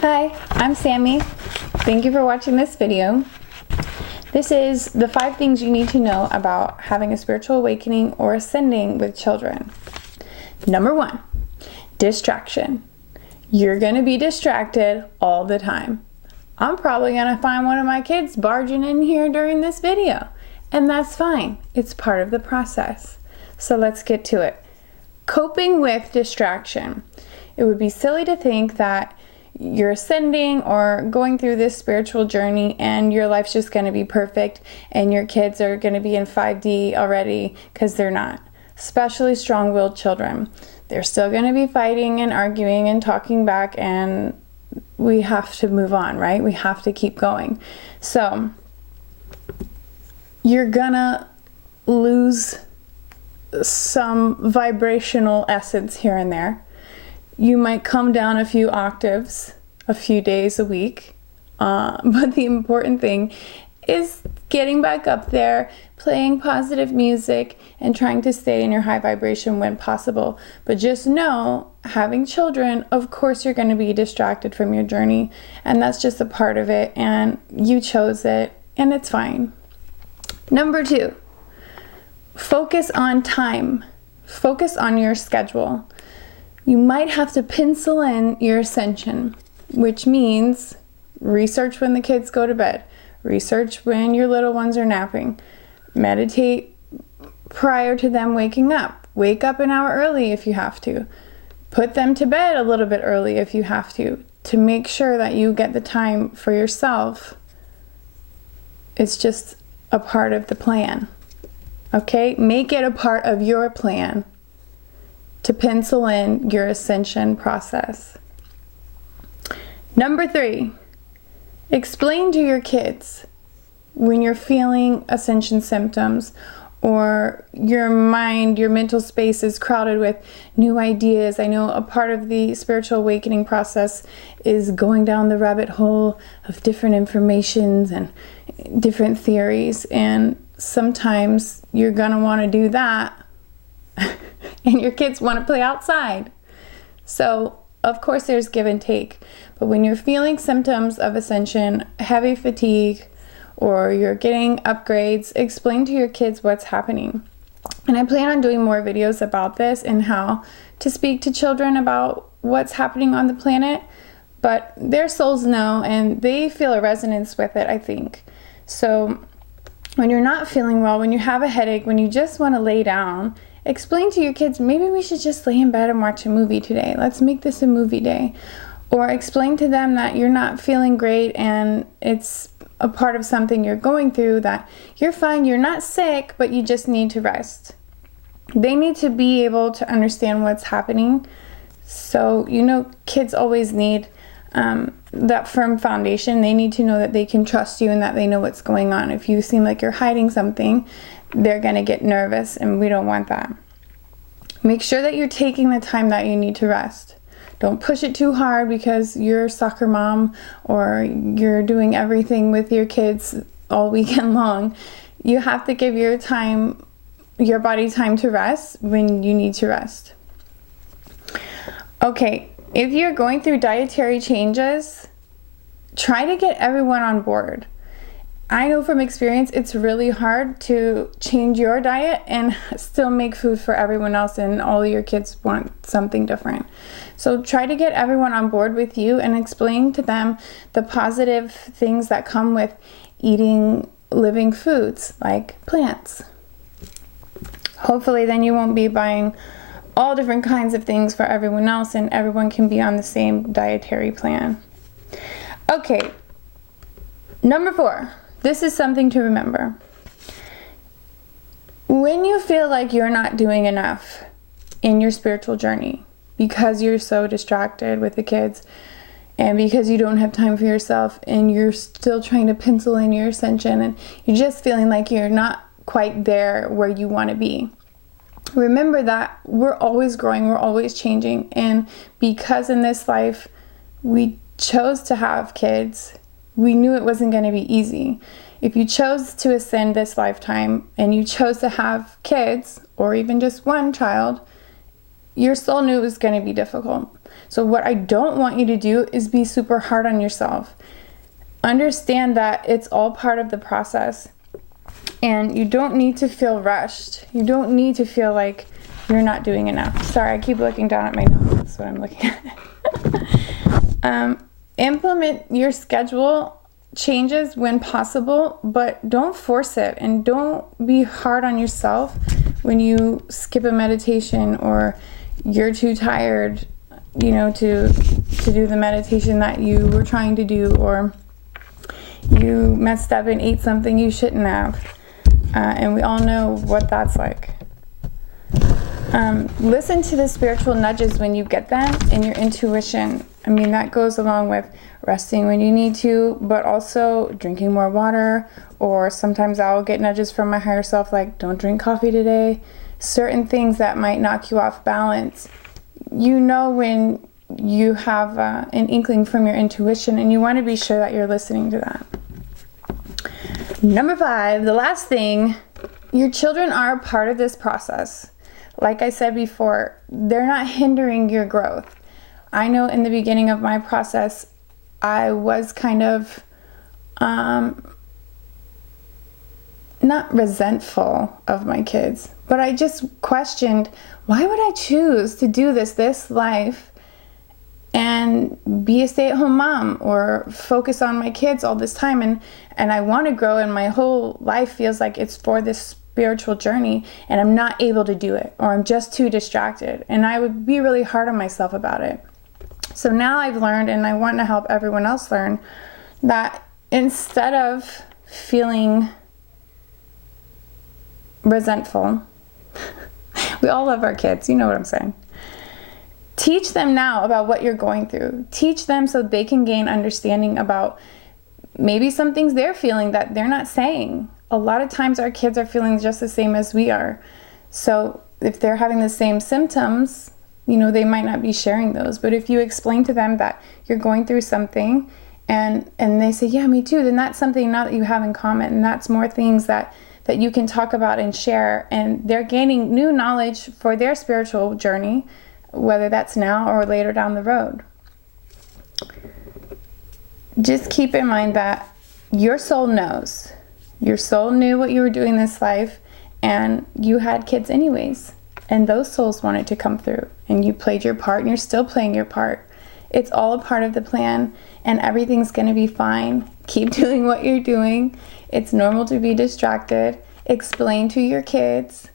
Hi, I'm Sammy. Thank you for watching this video. This is the 5 things you need to know about having a spiritual awakening or ascending with children. Number 1, distraction. You're going to be distracted all the time. I'm probably going to find one of my kids barging in here during this video, and that's fine. It's part of the process. So let's get to it. Coping with distraction. It would be silly to think that you're ascending or going through this spiritual journey and your life's just going to be perfect and your kids are going to be in 5D already, because they're not. Especially strong-willed children. They're still going to be fighting and arguing and talking back, and we have to move on, right? We have to keep going. So you're gonna lose some vibrational essence here and there. You might come down a few octaves, a few days a week, but the important thing is getting back up there, playing positive music, and trying to stay in your high vibration when possible. But just know, having children, of course you're going to be distracted from your journey, and that's just a part of it, and you chose it, and it's fine. Number 2, focus on time. Focus on your schedule. You might have to pencil in your ascension, which means research when the kids go to bed, research when your little ones are napping, meditate prior to them waking up, wake up an hour early if you have to, put them to bed a little bit early if you have to make sure that you get the time for yourself. It's just a part of the plan, okay? Make it a part of your plan to pencil in your ascension process. Number 3, explain to your kids when you're feeling ascension symptoms or your mind, your mental space is crowded with new ideas. I know a part of the spiritual awakening process is going down the rabbit hole of different informations and different theories, and sometimes you're gonna want to do that and your kids want to play outside. So, of course, there's give and take. But when you're feeling symptoms of ascension, heavy fatigue, or you're getting upgrades, explain to your kids what's happening. And I plan on doing more videos about this and how to speak to children about what's happening on the planet. But their souls know, and they feel a resonance with it, I think. So when you're not feeling well, when you have a headache, when you just want to lay down, explain to your kids, maybe we should just lay in bed and watch a movie today. Let's make this a movie day. Or explain to them that you're not feeling great and it's a part of something you're going through, that you're fine, you're not sick, but you just need to rest. They need to be able to understand what's happening. So, kids always need that firm foundation. They need to know that they can trust you and that they know what's going on. If you seem like you're hiding something, they're going to get nervous, and we don't want that. Make sure that you're taking the time that you need to rest. Don't push it too hard because you're a soccer mom or you're doing everything with your kids all weekend long. You have to give your body time to rest when you need to rest. Okay, if you're going through dietary changes, try to get everyone on board. I know from experience it's really hard to change your diet and still make food for everyone else, and all your kids want something different. So try to get everyone on board with you and explain to them the positive things that come with eating living foods like plants. Hopefully then you won't be buying all different kinds of things for everyone else, and everyone can be on the same dietary plan. Okay, number 4. This is something to remember. When you feel like you're not doing enough in your spiritual journey because you're so distracted with the kids and because you don't have time for yourself and you're still trying to pencil in your ascension and you're just feeling like you're not quite there where you want to be, remember that we're always growing, we're always changing, and because in this life we chose to have kids, we knew it wasn't going to be easy. If you chose to ascend this lifetime and you chose to have kids, or even just one child, your soul knew it was going to be difficult. So what I don't want you to do is be super hard on yourself. Understand that it's all part of the process, and you don't need to feel rushed. You don't need to feel like you're not doing enough. Sorry, I keep looking down at my notes. That's what I'm looking at. Implement your schedule changes when possible, but don't force it, and don't be hard on yourself when you skip a meditation or you're too tired, you know, to do the meditation that you were trying to do, or you messed up and ate something you shouldn't have. And we all know what that's like. Listen to the spiritual nudges when you get them, and your intuition. I mean, that goes along with resting when you need to, but also drinking more water, or sometimes I'll get nudges from my higher self like, don't drink coffee today. Certain things that might knock you off balance. You know when you have an inkling from your intuition, and you want to be sure that you're listening to that. Number 5, the last thing, your children are a part of this process. Like I said before, they're not hindering your growth. I know in the beginning of my process, I was kind of not resentful of my kids, but I just questioned, why would I choose to do this life and be a stay-at-home mom or focus on my kids all this time? And I want to grow, and my whole life feels like it's for this spiritual journey, and I'm not able to do it, or I'm just too distracted. And I would be really hard on myself about it. So now I've learned, and I want to help everyone else learn, that instead of feeling resentful, we all love our kids, you know what I'm saying. Teach them now about what you're going through. Teach them so they can gain understanding about maybe some things they're feeling that they're not saying. A lot of times our kids are feeling just the same as we are. So if they're having the same symptoms, you know, they might not be sharing those. But if you explain to them that you're going through something, and they say, yeah, me too, then that's something now that you have in common. And that's more things that you can talk about and share. And they're gaining new knowledge for their spiritual journey, whether that's now or later down the road. Just keep in mind that your soul knows. Your soul knew what you were doing this life, and you had kids anyways. And those souls wanted to come through, and you played your part, and you're still playing your part. It's all a part of the plan, and everything's going to be fine. Keep doing what you're doing. It's normal to be distracted. Explain to your kids,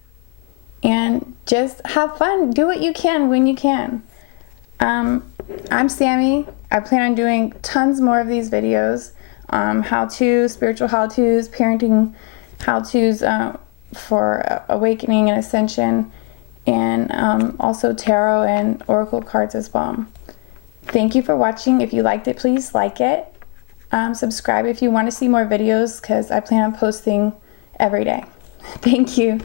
and just have fun. Do what you can when you can. I'm Sammy. I plan on doing tons more of these videos. How-tos, spiritual how-tos, parenting how-tos for awakening and ascension, and also tarot and oracle cards as well. Thank you for watching. If you liked it, please like it. Subscribe if you want to see more videos, because I plan on posting every day. Thank you.